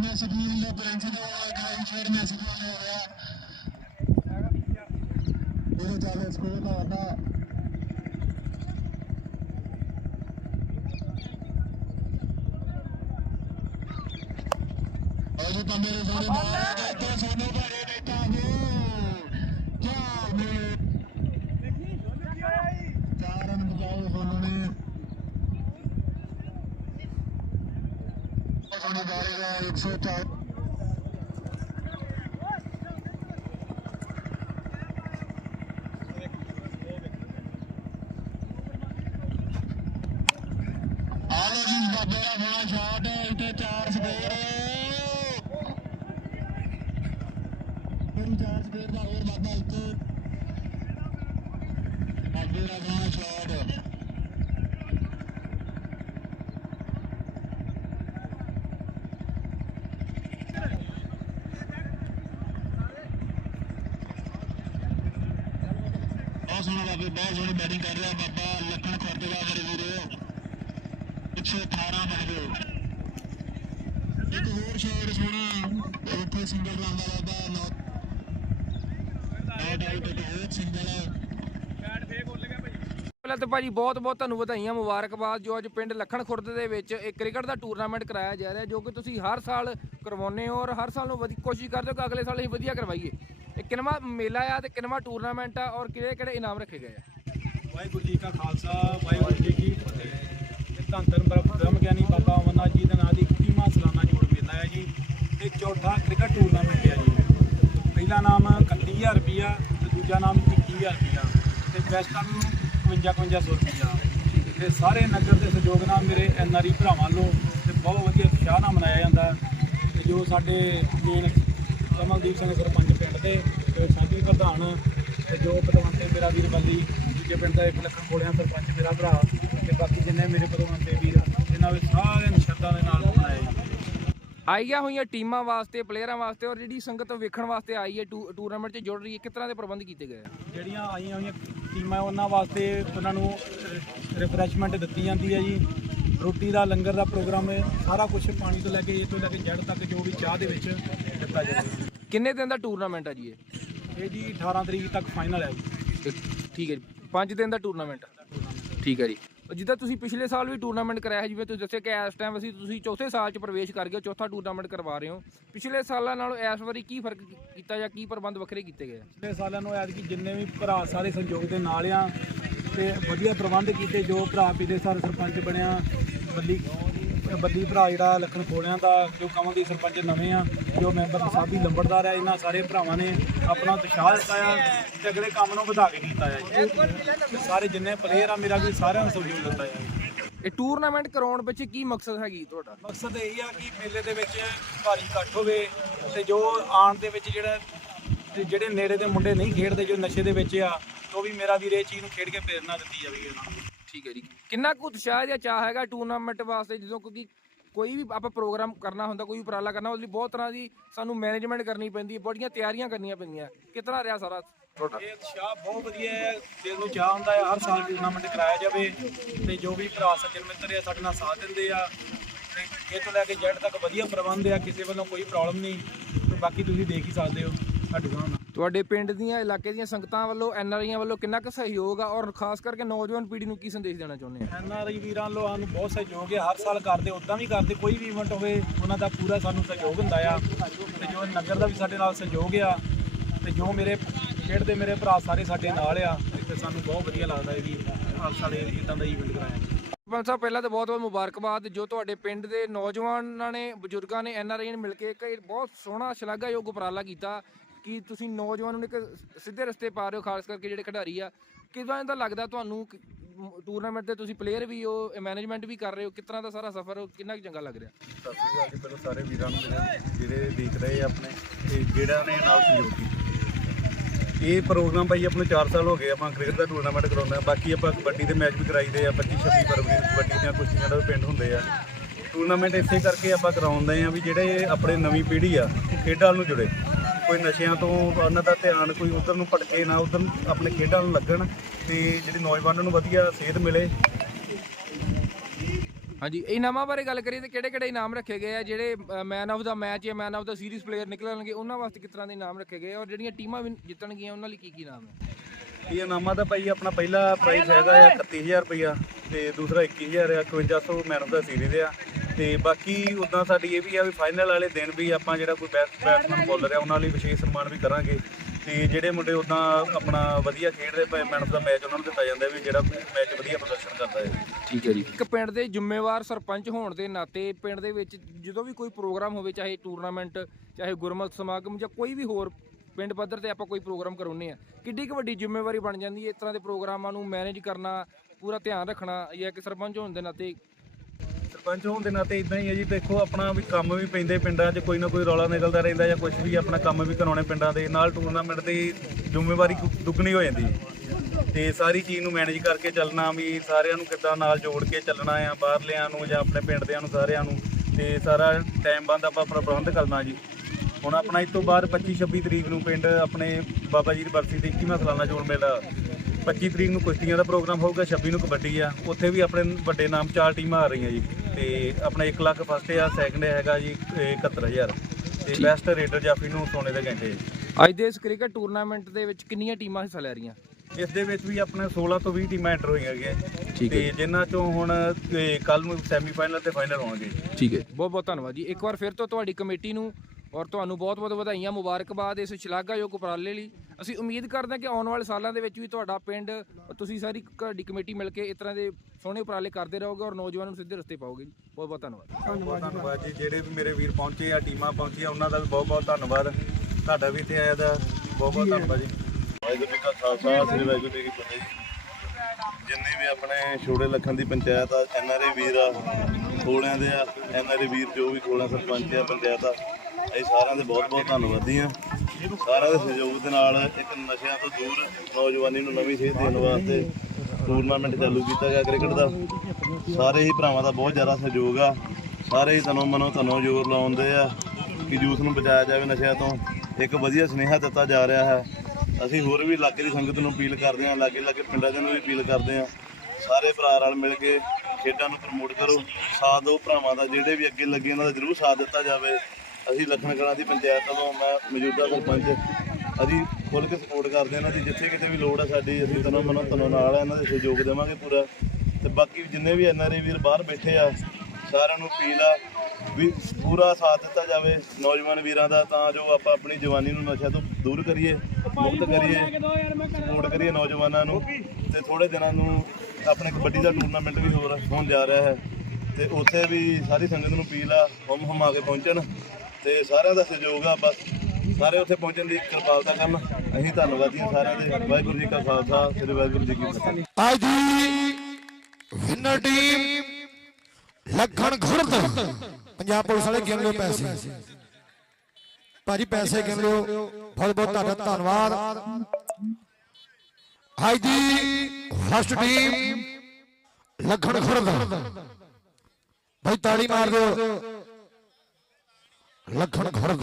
School ਦੇ ਪ੍ਰਿੰਸ ਦਾ ਗਰਾਊਂਡ ਛੇੜਨਾ ਸਕੂਲ ਹੋ ਗਿਆ ਇਹ ਚੱਲ ਸਕੂਲ ਦਾ ਵੱਡਾ ਅਜੇ ਤਾਂ ਮੇਰੇ ਸੋਹਣੇ ਬਾਹਰ ਤੇ ਸੋਨੂ ਭਰੇ ਬੈਠਾ ਹੋ ਚਾਰ ਨੇ ਚਾਰ ਰਨ ਬਚਾਏ ਸੋਨੂ ਨੇ ਸੋਨੂ ਬਾਰੇ ਦਾ 104 ਆਲੋ ਜੀ ਬਾਬੇ ਦਾ ਬੜਾ ਸ਼ਾਟ ਇੱਥੇ ਚਾਰ ਸਕੋਰ ਫਿਰ ਚਾਰ ਸਕੋਰ ਦਾ ਹੋਰ ਬਾਬਾ ਇੱਥੇ ਬਾਬੇ ਦਾ ਬੜਾ ਸ਼ਾਟ ਬਹੁਤ ਸੋਹਣਾ ਬਾਬੇ, ਬਹੁਤ ਸੋਹਣੀ ਬੈਟਿੰਗ ਕਰ ਰਿਹਾ ਬਾਬਾ ਲੱਖਣ ਖੁਰਦ ਦਾ ਮੇਰੇ ਵੀਰੋ। 118 ਮਾਰੇ ਇੱਕ ਹੋਰ ਸ਼ਾਟ ਸੋਹਣਾ ਉੱਥੇ ਸਿੰਗਲ ਲਾਉਂਦਾ ਬਾਬਾ ਨੌਟ ਆਊਟ ਇੱਕ ਹੋਰ ਸਿੰਗਲ ਪਹਿਲਾਂ ਤਾਂ ਭਾਜੀ ਬਹੁਤ ਬਹੁਤ ਤੁਹਾਨੂੰ ਵਧਾਈਆਂ ਮੁਬਾਰਕਬਾਦ, ਜੋ ਅੱਜ ਪਿੰਡ ਲੱਖਣ ਖੁਰਦ ਦੇ ਵਿੱਚ ਇੱਕ ਕ੍ਰਿਕਟ ਦਾ ਟੂਰਨਾਮੈਂਟ ਕਰਾਇਆ ਜਾ ਰਿਹਾ, ਜੋ ਕਿ ਤੁਸੀਂ ਹਰ ਸਾਲ ਕਰਵਾਉਂਦੇ ਹੋ ਔਰ ਹਰ ਸਾਲ ਨੂੰ ਵਧੀ ਕੋਸ਼ਿਸ਼ ਕਰਦੇ ਹੋ ਕਿ ਅਗਲੇ ਸਾਲ ਅਸੀਂ ਵਧੀਆ ਕਰਵਾਈਏ। ਇਹ ਕਿੰਨਵਾਂ ਮੇਲਾ ਆ ਤੇ ਕਿੰਨਵਾਂ ਟੂਰਨਾਮੈਂਟ ਆ ਔਰ ਕਿਹੜੇ ਕਿਹੜੇ ਇਨਾਮ ਰੱਖੇ ਗਏ ਆ? ਵਾਹਿਗੁਰੂ ਜੀ ਕਾ ਖਾਲਸਾ, ਵਾਹਿਗੁਰੂ ਜੀ ਕੀ ਫਤਿਹ। ਧੰਨ ਧੰਨ ਬ੍ਰਹਮ ਬ੍ਰਹਮ ਗਿਆਨੀ ਬਾਬਾ ਅਮਰਨਾਥ ਜੀ ਦੇ ਨਾਂ ਦੀ 21ਵਾਂ ਸਾਲਾਨਾ ਜੋੜ ਮੇਲਾ ਹੈ ਜੀ। ਇਹ ਚੌਥਾ ਕ੍ਰਿਕਟ ਟੂਰਨਾਮੈਂਟ ਹੈ ਜੀ। ਪਹਿਲਾ ਨਾਮ 31000 ਰੁਪਿਆ ਤੇ ਦੂਜਾ ਨਾਮ 21000 ਰੁਪਿਆ ਤੇ ਬੈਸਟਾਂ ਨੂੰ 55 5500 ਰੁਪਿਆ ਤੇ ਸਾਰੇ ਨਗਰ ਦੇ ਸਹਿਯੋਗ ਨਾਲ ਮੇਰੇ ਐਨਆਰਈ ਭਰਾਵਾਂ ਵੱਲੋਂ ਤੇ ਬਹੁਤ ਵਧੀਆ ਉਤਸ਼ਾਹ ਨਾਲ ਮਨਾਇਆ ਜਾਂਦਾ। ਹੈ। ਤੇ ਜੋ ਸਾਡੇ ਮੇਨ ਕਮਲਦੀਪ ਸਿੰਘ ਸਰਪੰਚ ਤੇ ਸਾਂਝੀ ਪ੍ਰਧਾਨ ਤੇ ਜੋ ਪਤਵੰਤੇ ਮੇਰਾ ਵੀਰ ਬੱਲੀ ਦੂਜੇ ਪਿੰਡ ਦਾ ਇੱਕ ਲੱਖ ਕੋਲਿਆਂ ਸਰਪੰਚ ਮੇਰਾ ਭਰਾ ਤੇ ਬਾਕੀ ਜਿੰਨੇ ਮੇਰੇ ਪਤਵੰਤੇ ਵੀਰ ਇਹਨਾਂ ਵਿੱਚ ਸਾਰਿਆਂ ਨੇ ਸ਼ਰਧਾ ਦੇ ਨਾਲ ਜੀ? ਆਈਆਂ ਹੋਈਆਂ ਟੀਮਾਂ ਵਾਸਤੇ ਪਲੇਅਰਾਂ ਵਾਸਤੇ ਔਰ ਜਿਹੜੀ ਸੰਗਤ ਵੇਖਣ ਵਾਸਤੇ ਆਈ ਹੈ ਟੂਰਨਾਮੈਂਟ 'ਚ ਜੁੜ ਰਹੀ ਹੈ ਕਿਸ ਤਰ੍ਹਾਂ ਦੇ ਪ੍ਰਬੰਧ ਕੀਤੇ ਗਏ ਆ? ਜਿਹੜੀਆਂ ਆਈਆਂ ਹੋਈਆਂ ਟੀਮਾਂ ਉਹਨਾਂ ਵਾਸਤੇ ਉਹਨਾਂ ਨੂੰ ਰਿਫਰੈਸ਼ਮੈਂਟ ਦਿੱਤੀ ਜਾਂਦੀ ਹੈ ਜੀ। ਰੋਟੀ ਦਾ ਲੰਗਰ ਦਾ ਪ੍ਰੋਗਰਾਮ ਹੈ ਸਾਰਾ ਕੁਝ ਪਾਣੀ ਤੋਂ ਲੈ ਕੇ ਇਹ ਤੋਂ ਲੈ ਕੇ ਜੜ ਤੱਕ ਜੋ ਵੀ ਚਾਹ ਦੇ ਵਿੱਚ ਦਿੱਤਾ ਜਾਂਦਾ ਹੈ। ਕਿੰਨੇ ਦਿਨ ਦਾ ਟੂਰਨਾਮੈਂਟ ਆ ਜੀ ਇਹ? ਇਹ ਜੀ 18 ਤਰੀਕ ਤੱਕ ਫਾਈਨਲ ਹੈ ਜੀ। ਤੇ ਠੀਕ ਹੈ ਜੀ। 5 ਦਿਨ ਦਾ ਟੂਰਨਾਮੈਂਟ ਠੀਕ ਹੈ ਜੀ। ਜਿੱਦਾਂ ਤੁਸੀਂ ਪਿਛਲੇ ਸਾਲ ਵੀ ਟੂਰਨਾਮੈਂਟ ਕਰਾਇਆ ਸੀ ਜਿਵੇਂ ਤੁਸੀਂ ਦੱਸਿਆ ਕਿ ਇਸ ਟਾਈਮ ਅਸੀਂ ਤੁਸੀਂ ਚੌਥੇ ਸਾਲ 'ਚ ਪ੍ਰਵੇਸ਼ ਕਰ ਗਏ ਹੋ, ਚੌਥਾ ਟੂਰਨਾਮੈਂਟ ਕਰਵਾ ਰਹੇ ਹੋ। ਪਿਛਲੇ ਸਾਲਾਂ ਨਾਲੋਂ ਇਸ ਵਾਰੀ ਕੀ ਫ਼ਰਕ ਕੀ- ਕੀਤਾ ਜਾਂ ਕੀ ਪ੍ਰਬੰਧ ਵੱਖਰੇ ਕੀਤੇ ਗਏ ਆ? ਪਿਛਲੇ ਸਾਲਾਂ ਨੂੰ ਐਤਕੀ ਜਿੰਨੇ ਵੀ ਭਰਾ ਸਾਰੇ ਸੰਯੋਗ ਦੇ ਨਾਲ ਆ ਤੇ ਵਧੀਆ ਪ੍ਰਬੰਧ ਕੀਤੇ ਜੋ ਭਰਾ ਪਿਛਲੇ ਸਾਲ ਸਰਪੰਚ ਬਣਿਆ ਬੱਲੀ ਬੱਲੀ ਭਰਾ ਜਿਹੜਾ ਲੱਖਣ ਖੋਲਿਆਂ ਦਾ ਜੋ ਕਮਲਦੀਪ ਸਰਪੰਚ ਨਵੇਂ ਆ ਜੋ ਮੈਂਬਰ ਸਾਡੀ ਲੰਬੜਦਾਰ ਆ ਇਹਨਾਂ ਸਾਰੇ ਭਰਾਵਾਂ ਨੇ ਆਪਣਾ ਉਤਸ਼ਾਹ ਦਿੱਤਾ ਆ ਤੇ ਅਗਲੇ ਕੰਮ ਨੂੰ ਵਧਾ ਕੇ ਕੀਤਾ ਆ ਜੀ। ਸਾਰੇ ਜਿੰਨੇ ਪਲੇਅਰ ਆ ਮੇਰਾ ਵੀ ਸਾਰਿਆਂ ਨੂੰ ਸਹਿਯੋਗ ਦਿੱਤਾ ਆ ਇਹ ਟੂਰਨਾਮੈਂਟ ਕਰਾਉਣ ਪਿੱਛੇ ਕੀ ਮਕਸਦ ਹੈਗੀ ਤੁਹਾਡਾ? ਮਕਸਦ ਇਹ ਆ ਕਿ ਮੇਲੇ ਦੇ ਵਿੱਚ ਭਾਰੀ ਇਕੱਠ ਹੋਵੇ ਤੇ ਜੋ ਆਉਣ ਦੇ ਵਿੱਚ ਜਿਹੜਾ ਤੇ ਜਿਹੜੇ ਨੇੜੇ ਦੇ ਮੁੰਡੇ ਨਹੀਂ ਖੇਡਦੇ ਜੋ ਨਸ਼ੇ ਦੇ ਵਿੱਚ ਆ ਉਹ ਵੀ ਮੇਰਾ ਵੀਰ ਇਹ ਚੀਜ਼ ਨੂੰ ਖੇਡ ਕੇ ਪ੍ਰੇਰਨਾ ਦਿੱਤੀ ਜਾਵੇਗੀ ਉਹਨਾਂ ਨੂੰ। ਠੀਕ ਹੈ ਜੀ। ਕਿੰਨਾ ਕੁ ਉਤਸ਼ਾਹ ਜਾਂ ਚਾਹ ਹੈਗਾ ਟੂਰਨਾਮੈਂਟ ਵਾਸਤੇ ਜਦੋਂ ਕਿਉਂਕਿ ਕੋਈ ਵੀ ਆਪਾਂ ਪ੍ਰੋਗਰਾਮ ਕਰਨਾ ਹੁੰਦਾ, ਕੋਈ ਉਪਰਾਲਾ ਕਰਨਾ, ਉਹਦੇ ਲਈ ਬਹੁਤ ਤਰ੍ਹਾਂ ਦੀ ਸਾਨੂੰ ਮੈਨੇਜਮੈਂਟ ਕਰਨੀ ਪੈਂਦੀ ਹੈ, ਬੜੀਆਂ ਤਿਆਰੀਆਂ ਕਰਨੀਆਂ ਪੈਂਦੀਆਂ। ਕਿਤਨਾ ਰਿਹਾ ਸਾਰਾ ਤੁਹਾਡਾ? ਇਹ ਉਤਸ਼ਾਹ ਬਹੁਤ ਵਧੀਆ ਹੈ, ਦਿਲ ਨੂੰ ਚਾਹ ਹੁੰਦਾ ਹੈ, ਹਰ ਸਾਲ ਟੂਰਨਾਮੈਂਟ ਕਰਾਇਆ ਜਾਵੇ, ਤੇ ਜੋ ਵੀ ਭਰਾ ਸੱਜਣ ਮਿੱਤਰ ਆ, ਸਾਡੇ ਨਾਲ ਸਾਥ ਦਿੰਦੇ ਆ, ਤੇ ਇਹ ਤੋਂ ਲੈ ਕੇ ਜੜ ਤੱਕ ਵਧੀਆ ਪ੍ਰਬੰਧ ਆ, ਕਿਸੇ ਵੱਲੋਂ ਕੋਈ ਪ੍ਰੋਬਲਮ ਨਹੀਂ, ਤੇ ਬਾਕੀ ਤੁਸੀਂ ਦੇਖ ਹੀ ਸਕਦੇ ਹੋ, ਸਾਡੇ ਨਾਲ ਤੁਹਾਡੇ ਪਿੰਡ ਦੀਆਂ ਇਲਾਕੇ ਦੀਆਂ ਸੰਗਤਾਂ ਵੱਲੋਂ ਐਨਆਰਆਈਆਂ ਵੱਲੋਂ ਕਿੰਨਾ ਕੁ ਸਹਿਯੋਗ ਆ? ਔਰ ਖਾਸ ਕਰਕੇ ਨੌਜਵਾਨ ਪੀੜ੍ਹੀ ਨੂੰ ਕੀ ਸੰਦੇਸ਼ ਦੇਣਾ ਚਾਹੁੰਦੇ ਆ? ਐਨਆਰਆਈ ਵੀਰਾਂ ਵੱਲੋਂ ਸਾਨੂੰ ਬਹੁਤ ਸਹਿਯੋਗ ਹੈ। ਹਰ ਸਾਲ ਕਰਦੇ ਉਦਾਂ ਵੀ ਕਰਦੇ ਕੋਈ ਵੀ ਇਵੈਂਟ ਹੋਵੇ ਉਹਨਾਂ ਦਾ ਪੂਰਾ ਸਾਨੂੰ ਸਹਿਯੋਗ ਹੁੰਦਾ ਆ। ਤੇ ਜੋ ਨਗਰ ਦਾ ਵੀ ਸਾਡੇ ਨਾਲ ਸਹਿਯੋਗ ਆ ਤੇ ਜੋ ਮੇਰੇ ਖੇਡਦੇ ਮੇਰੇ ਭਰਾ ਸਾਰੇ ਸਾਡੇ ਨਾਲ ਆ ਤੇ ਸਾਨੂੰ ਬਹੁਤ ਵਧੀਆ ਲੱਗਦਾ ਹੈ ਵੀ ਹਰ ਸਾਲ ਇਹ ਇਦਾਂ ਦਾ ਇਵੈਂਟ ਕਰਾਇਆ ਸਰਪੰਚ ਸਾਹਿਬ ਪਹਿਲਾਂ ਤਾਂ ਬਹੁਤ ਬਹੁਤ ਮੁਬਾਰਕਬਾਦ। ਜੋ ਤੁਹਾਡੇ ਪਿੰਡ ਦੇ ਨੌਜਵਾਨਾਂ ਨੇ ਬਜ਼ੁਰਗਾਂ ਨੇ ਐਨਆਰਆਈ ਨੇ ਮਿਲ ਕੇ ਇੱਕ ਇਹ ਬਹੁਤ ਸੋਹਣਾ ਸ਼ਲਾਘਾਯੋਗ ਉਪਰਾਲਾ ਕੀਤਾ। ਕਿ ਤੁਸੀਂ ਨੌਜਵਾਨ ਨੂੰ ਇੱਕ ਸਿੱਧੇ ਰਸਤੇ ਪਾ ਰਹੇ ਹੋ, ਖਾਸ ਕਰਕੇ ਜਿਹੜੇ ਖਿਡਾਰੀ ਆ। ਕਿਦਾਂ ਦਾ ਲੱਗਦਾ ਤੁਹਾਨੂੰ ਟੂਰਨਾਮੈਂਟ ਦੇ ਤੁਸੀਂ ਪਲੇਅਰ ਵੀ ਹੋ ਮੈਨੇਜਮੈਂਟ ਵੀ ਕਰ ਰਹੇ ਹੋ? ਕਿਸ ਤਰ੍ਹਾਂ ਦਾ ਸਾਰਾ ਸਫ਼ਰ, ਕਿੰਨਾ ਕੁ ਚੰਗਾ ਲੱਗ ਰਿਹਾ? ਸਤਿ ਸ਼੍ਰੀ ਅਕਾਲ ਜੀ, ਪਹਿਲਾਂ ਸਾਰੇ ਵੀਰਾਂ ਨੂੰ ਜਿਹੜੇ ਦੇਖ ਰਹੇ ਆ ਆਪਣੇ, ਤੇ ਜਿਹੜਾ ਨੇ ਨਾਲ ਸਹਿਯੋਗ ਕੀਤਾ। ਇਹ ਪ੍ਰੋਗਰਾਮ ਭਾਈ ਆਪਣੇ 4 ਸਾਲ ਹੋ ਗਏ, ਆਪਾਂ ਕ੍ਰਿਕਟ ਦਾ ਟੂਰਨਾਮੈਂਟ ਕਰਾਉਂਦੇ ਆ ਬਾਕੀ ਆਪਾਂ ਕਬੱਡੀ ਦੇ ਮੈਚ ਵੀ ਕਰਾਈਦੇ ਆ 25 26 ਫਰਵਰੀ ਨੂੰ ਕਬੱਡੀ ਦੀਆਂ ਕੁਸ਼ਤੀਆਂ ਦਾ ਪਿੰਡ ਹੁੰਦੇ ਆ। ਟੂਰਨਾਮੈਂਟ ਇਸੇ ਕਰਕੇ ਆਪਾਂ ਕਰਾਉਂਦੇ ਆ ਵੀ ਜਿਹੜੇ ਆਪਣੇ ਨਵੀਂ ਪੀੜ੍ਹੀ ਆ, ਖੇਡਾਂ ਨੂੰ ਜੁੜੇ। ਕੋਈ ਨਸ਼ਿਆਂ ਤੋਂ ਉਹਨਾਂ ਦਾ ਧਿਆਨ ਕੋਈ ਉਧਰ ਨੂੰ ਭਟਕੇ ਨਾ ਉਧਰ ਆਪਣੇ ਖੇਡਾਂ ਨੂੰ ਲੱਗਣ ਤੇ ਜਿਹੜੇ ਨੌਜਵਾਨਾਂ ਨੂੰ ਵਧੀਆ ਸੇਧ ਮਿਲੇ। ਹਾਂਜੀ ਇਨਾਮਾਂ ਬਾਰੇ ਗੱਲ ਕਰੀਏ ਤੇ ਕਿਹੜੇ ਕਿਹੜੇ ਇਨਾਮ ਰੱਖੇ ਗਏ ਆ? ਜਿਹੜੇ ਮੈਨ ਆਫ ਦਾ ਮੈਚ ਜਾਂ ਮੈਨ ਆਫ ਦਾ ਸੀਰੀਜ਼ ਪਲੇਅਰ ਨਿਕਲਣਗੇ ਉਹਨਾਂ ਵਾਸਤੇ ਕਿਸ ਤਰ੍ਹਾਂ ਦੇ ਇਨਾਮ ਰੱਖੇ ਗਏ ਔਰ ਜਿਹੜੀਆਂ ਟੀਮਾਂ ਵੀ ਜਿੱਤਣਗੀਆਂ ਉਹਨਾਂ ਲਈ ਕੀ ਕੀ ਇਨਾਮ ਹੈ? ਇਹ ਨਾਮਾ ਦਾ ਭਾਈ ਆਪਣਾ ਪਹਿਲਾ ਪ੍ਰਾਈਜ਼ ਹੈਗਾ ਆ 31000 ਰੁਪਇਆ ਤੇ ਦੂਸਰਾ 21000 ਆ 5100 ਮੈਨ ਆਫ ਦਾ ਸੀਰੀਜ਼ ਆ। ਤੇ ਬਾਕੀ ਉਦਾਂ ਸਾਡੀ ਇਹ ਵੀ ਆ ਵੀ ਫਾਈਨਲ ਵਾਲੇ ਦਿਨ ਵੀ ਆਪਾਂ ਜਿਹੜਾ ਕੋਈ ਬੈਸਟ ਬੈਟਸਮੈਨ ਬੋਲਰ ਆ ਉਹਨਾਂ ਲਈ ਵਿਸ਼ੇਸ਼ ਸਨਮਾਨ ਵੀ ਕਰਾਂਗੇ। ਤੇ ਜਿਹੜੇ ਮੁੰਡੇ ਉਦਾਂ ਆਪਣਾ ਵਧੀਆ ਖੇਡਦੇ ਪਏ ਮੈਨ ਆਫ ਦਾ ਮੈਚ ਉਹਨਾਂ ਨੂੰ ਦਿੱਤਾ ਜਾਂਦਾ ਵੀ ਜਿਹੜਾ ਮੈਚ ਵਧੀਆ ਪ੍ਰਦਰਸ਼ਨ ਕਰਦਾ ਹੈ। ਠੀਕ ਹੈ ਜੀ। ਇੱਕ ਪਿੰਡ ਦੇ ਜ਼ਿੰਮੇਵਾਰ ਸਰਪੰਚ ਹੋਣ ਦੇ ਨਾਤੇ ਪਿੰਡ ਦੇ ਵਿੱਚ ਜਦੋਂ ਵੀ ਕੋਈ ਪ੍ਰੋਗਰਾਮ ਹੋਵੇ ਚਾਹੇ ਟੂਰਨਾਮੈਂਟ ਚਾਹੇ ਗੁਰਮਤਿ ਸਮਾਗਮ ਜਾਂ ਕੋਈ ਵੀ ਹੋਰ ਪਿੰਡ ਪੱਧਰ ਤੇ ਆਪਾਂ ਕੋਈ ਪ੍ਰੋਗਰਾਮ ਕਰਾਉਂਦੇ ਆ ਕਿੱਡੀ ਕੁ ਵੱਡੀ ਜ਼ਿੰਮੇਵਾਰੀ ਬਣ ਜਾਂਦੀ ਹੈ ਇਸ ਤਰ੍ਹਾਂ ਦੇ ਪ੍ਰੋਗਰਾਮਾਂ ਨੂੰ ਮੈਨੇਜ ਕਰਨਾ ਪੂਰਾ ਧਿਆਨ ਰੱਖਣਾ ਜਾਂ ਇੱਕ ਸਰਪੰਚ ਹੋਣ ਦੇ ਨਾਤੇ ਸਰਪੰਚ ਹੋਣ ਦੇ ਨਾਤੇ ਇਦਾਂ ਹੀ ਹੈ ਜੀ, ਦੇਖੋ ਆਪਣਾ ਵੀ ਕੰਮ ਵੀ ਪੈਂਦੇ ਪਿੰਡਾਂ 'ਚ, ਕੋਈ ਨਾ ਕੋਈ ਰੌਲਾ ਨਿਕਲਦਾ ਰਹਿੰਦਾ ਜਾਂ ਕੁਝ ਵੀ ਆਪਣਾ ਕੰਮ ਵੀ ਕਰਾਉਣੇ ਪਿੰਡਾਂ ਦੇ, ਨਾਲ ਟੂਰਨਾਮੈਂਟ ਦੀ ਜ਼ਿੰਮੇਵਾਰੀ ਦੁੱਗਣੀ ਹੋ ਜਾਂਦੀ ਹੈ। ਤੇ ਸਾਰੀ ਚੀਜ਼ ਨੂੰ ਮੈਨੇਜ ਕਰਕੇ ਚੱਲਣਾ ਵੀ ਸਾਰਿਆਂ ਨੂੰ ਕਿੱਦਾਂ ਨਾਲ ਜੋੜ ਕੇ ਚੱਲਣਾ ਆ, ਬਾਹਰਲਿਆਂ ਨੂੰ ਜਾਂ ਆਪਣੇ ਪਿੰਡ ਦਿਆਂ ਨੂੰ, ਸਾਰਿਆਂ ਨੂੰ, ਤੇ ਸਾਰਾ ਟਾਈਮ ਬੰਦ ਆਪਾਂ ਪ੍ਰਬੰਧ ਕਰਨਾ ਜੀ। ਹੁਣ ਆਪਣਾ ਇਸ ਤੋਂ ਬਾਅਦ 25 26 ਤਰੀਕ ਨੂੰ ਪਿੰਡ ਆਪਣੇ ਬਾਬਾ ਜੀ ਦੀ ਬਰਸੀ ਤੇ 21ਵਾਂ ਸਾਲਾਨਾ ਜੋੜ ਮੇਲਾ। 25 ਤਰੀਕ ਨੂੰ ਕੁਸ਼ਤੀਆਂ ਦਾ ਪ੍ਰੋਗਰਾਮ ਹੋਊਗਾ 26 ਨੂੰ ਕਬੱਡੀ ਆ, ਉੱਥੇ ਵੀ ਆਪਣੇ ਵੱਡੇ ਨਾਮ ਚਾਰ ਟੀਮਾਂ ਆ ਰਹੀਆਂ ਜੀ। ਤੇ ਆਪਣਾ 1 ਲੱਖ ਫਸਟ ਆ ਸੈਕੰਡ ਹੈਗਾ ਜੀ ਇਹ 71000 ਤੇ ਬੈਸਟ ਰੇਡਰ ਜਾਫੀ ਨੂੰ ਸੋਨੇ ਦੇ ਘੰਟੇ ਅੱਜ ਦੇ ਇਸ ਕ੍ਰਿਕਟ ਟੂਰਨਾਮੈਂਟ ਦੇ ਵਿੱਚ ਕਿੰਨੀਆਂ ਟੀਮਾਂ ਹਿੱਸਾ ਲੈ ਰਹੀਆਂ? ਇਸ ਦੇ ਵਿੱਚ ਵੀ ਆਪਣੇ 16 ਤੋਂ 20 ਟੀਮਾਂ ਐਂਟਰ ਹੋਈਆਂ ਹੈ ਤੇ ਜਿਨ੍ਹਾਂ ਚੋਂ ਹੁਣ ਕੱਲ ਨੂੰ ਸੈਮੀਫਾਈਨਲ ਤੇ ਫਾਈਨਲ ਹੋਣਗੇ। ਠੀਕ ਹੈ ਬਹੁਤ ਬਹੁਤ ਧੰਨਵਾਦ ਜੀ। ਇੱਕ ਵਾਰ ਫਿਰ ਤੋਂ ਤੁਹਾਡੀ ਕਮੇਟੀ ਨੂੰ ਔਰ ਤੁਹਾਨੂੰ ਬਹੁਤ ਬਹੁਤ ਵਧਾਈਆਂ ਮੁਬਾਰਕਬਾਦ ਇਸ ਸ਼ਲਾਘਾਯੋਗ ਉਪਰਾਲੇ ਲਈ। ਅਸੀਂ ਉਮੀਦ ਕਰਦੇ ਹਾਂ ਕਿ ਆਉਣ ਵਾਲੇ ਸਾਲਾਂ ਦੇ ਵਿੱਚ ਵੀ ਤੁਹਾਡਾ ਪਿੰਡ, ਤੁਸੀਂ ਸਾਰੀ ਤੁਹਾਡੀ ਕਮੇਟੀ ਮਿਲ ਕੇ ਇਸ ਤਰ੍ਹਾਂ ਦੇ ਸੋਹਣੇ ਉਪਰਾਲੇ ਕਰਦੇ ਰਹੋਗੇ ਔਰ ਨੌਜਵਾਨਾਂ ਨੂੰ ਸਿੱਧੇ ਰਸਤੇ ਪਾਓਗੇ ਜੀ। ਬਹੁਤ ਬਹੁਤ ਧੰਨਵਾਦ। ਧੰਨਵਾਦ ਜੀ। ਜਿਹੜੇ ਵੀ ਮੇਰੇ ਵੀਰ ਪਹੁੰਚੇ ਆ, ਟੀਮਾਂ ਪਹੁੰਚੀਆਂ, ਉਹਨਾਂ ਦਾ ਵੀ ਬਹੁਤ ਬਹੁਤ ਧੰਨਵਾਦ। ਤੁਹਾਡਾ ਵੀ ਇੱਥੇ ਆਇਆ ਦਾ ਬਹੁਤ ਬਹੁਤ ਧੰਨਵਾਦ ਜੀ। ਵਾਹਿਗੁਰੂ ਜੀ ਕਾ ਖਾਲਸਾ, ਸ੍ਰੀ ਵਾਹਿਗੁਰੂ ਜੀ ਕੀ ਫਤਿਹ ਜਿੰਨੇ ਵੀ ਆਪਣੇ ਛੋੜੇ ਲੱਖਾਂ ਦੀ ਪੰਚਾਇਤ ਆ ਐਨਆਰਏ ਵੀਰ ਆ, ਖੋਲਿਆਂ ਦੇ ਆ ਐਨਆਰਏ ਵੀਰ ਜੋ ਵੀ ਖੋਲਾ ਸਰਪੰਚ ਆ, ਪੰਚਾਇਤ ਆ ਅਸੀਂ ਸਾਰਿਆਂ ਦੇ ਬਹੁਤ ਬਹੁਤ ਧੰਨਵਾਦੀ ਆ ਸਾਰਿਆਂ ਦੇ ਸਹਿਯੋਗ ਦੇ ਨਾਲ ਇੱਕ ਨਸ਼ਿਆਂ ਤੋਂ ਦੂਰ ਨੌਜਵਾਨੀ ਨੂੰ ਨਵੀਂ ਸੇਧ ਦੇਣ ਵਾਸਤੇ ਟੂਰਨਾਮੈਂਟ ਚਾਲੂ ਕੀਤਾ ਗਿਆ ਕ੍ਰਿਕਟ ਦਾ। ਸਾਰੇ ਹੀ ਭਰਾਵਾਂ ਦਾ ਬਹੁਤ ਜ਼ਿਆਦਾ ਸਹਿਯੋਗ ਆ। ਸਾਰੇ ਹੀ ਤਨੋਂ ਮਨੋਂ ਤਨੋਂ ਜ਼ੋਰ ਲਾਉਂਦੇ ਆ ਕਿ ਯੂਥ ਨੂੰ ਬਚਾਇਆ ਜਾਵੇ ਨਸ਼ਿਆਂ ਤੋਂ। ਇੱਕ ਵਧੀਆ ਸੁਨੇਹਾ ਦਿੱਤਾ ਜਾ ਰਿਹਾ ਹੈ। ਅਸੀਂ ਹੋਰ ਵੀ ਇਲਾਕੇ ਦੀ ਸੰਗਤ ਨੂੰ ਅਪੀਲ ਕਰਦੇ ਹਾਂ, ਲਾਗੇ ਲਾਗੇ ਪਿੰਡਾਂ ਦੇ ਨੂੰ ਵੀ ਅਪੀਲ ਕਰਦੇ ਹਾਂ। ਸਾਰੇ ਭਰਾ ਰਲ ਮਿਲ ਕੇ ਖੇਡਾਂ ਨੂੰ ਪ੍ਰਮੋਟ ਕਰੋ। ਸਾਥ ਦਿਓ ਭਰਾਵਾਂ ਦਾ, ਜਿਹੜੇ ਵੀ ਅੱਗੇ ਲੱਗੇ ਉਹਨਾਂ ਦਾ ਜ਼ਰੂਰ ਸਾਥ ਦਿੱਤਾ ਜਾਵੇ। ਅਸੀਂ ਲਖਣ ਕਲਾਂ ਦੀ ਪੰਚਾਇਤ ਵੱਲੋਂ ਮੈਂ ਮੌਜੂਦਾ ਸਰਪੰਚ, ਅਸੀਂ ਖੁੱਲ੍ਹ ਕੇ ਸਪੋਰਟ ਕਰਦੇ ਹਾਂ ਇਹਨਾਂ ਦੀ, ਜਿੱਥੇ ਕਿਤੇ ਵੀ ਲੋੜ ਹੈ ਸਾਡੀ, ਅਸੀਂ ਤਨੋਂ ਮਨੋਂ ਤਨੋਂ ਨਾਲ ਇਹਨਾਂ ਦੇ ਸਹਿਯੋਗ ਦੇਵਾਂਗੇ ਪੂਰਾ। ਤੇ ਬਾਕੀ ਜਿੰਨੇ ਵੀ ਐਨਆਰਏ ਵੀਰ ਬਾਹਰ ਬੈਠੇ ਆ, ਸਾਰਿਆਂ ਨੂੰ ਅਪੀਲ ਆ ਵੀ ਪੂਰਾ ਸਾਥ ਦਿੱਤਾ ਜਾਵੇ ਨੌਜਵਾਨ ਵੀਰਾਂ ਦਾ, ਤਾਂ ਜੋ ਆਪਾਂ ਆਪਣੀ ਜਵਾਨੀ ਨੂੰ ਨਸ਼ਿਆਂ ਤੋਂ ਦੂਰ ਕਰੀਏ, ਮੁਕਤ ਕਰੀਏ ਸਪੋਰਟ ਕਰੀਏ ਨੌਜਵਾਨਾਂ ਨੂੰ। ਤੇ ਥੋੜੇ ਦਿਨਾਂ ਨੂੰ ਆਪਣੇ ਕਬੱਡੀ ਦਾ ਟੂਰਨਾਮੈਂਟ ਵੀ ਹੋਰ ਹੋਣ ਜਾ ਰਿਹਾ ਹੈ। ਤੇ ਉੱਥੇ ਵੀ ਸਾਰੀ ਸੰਗਤ ਨੂੰ ਅਪੀਲ ਆ ਹਮ ਹਮ ਆ ਕੇ ਪਹੁੰਚਣ। ਤੇ ਸਾਰਿਆਂ ਦਾ ਸਹਿਯੋਗ ਆ, ਬਸ ਸਾਰੇ ਉੱਥੇ ਪਹੁੰਚਣ ਦੀ ਕਿਰਪਾਲਤਾ ਕਰਨ। ਅਸੀਂ ਧੰਨਵਾਦੀ ਹਾਂ ਸਾਰਿਆਂ ਦੇ। ਵਾਹਿਗੁਰੂ ਜੀ ਕਾ ਖਾਲਸਾ, ਸ੍ਰੀ ਵਾਹਿਗੁਰੂ ਜੀ ਕੀ ਫਤਿਹ। ਅੱਜ ਦੀ winner team Lakhan Khurd. Punjab police ਵਾਲੇ ਗਿਣ ਲਿਓ ਪੈਸੇ। ਭਾਜੀ, ਪੈਸੇ ਗਿਣ ਲਿਓ। ਬਹੁਤ ਬਹੁਤ ਤੁਹਾਡਾ ਧੰਨਵਾਦ। ਅੱਜ ਦੀ ਫਸਟ ਟੀਮ ਲੱਖਣ ਖੁਰਦ। ਭਾਈ ਤਾੜੀ ਮਾਰ ਦਿਓ। ਲੱਖਣ ਖੁਰਦ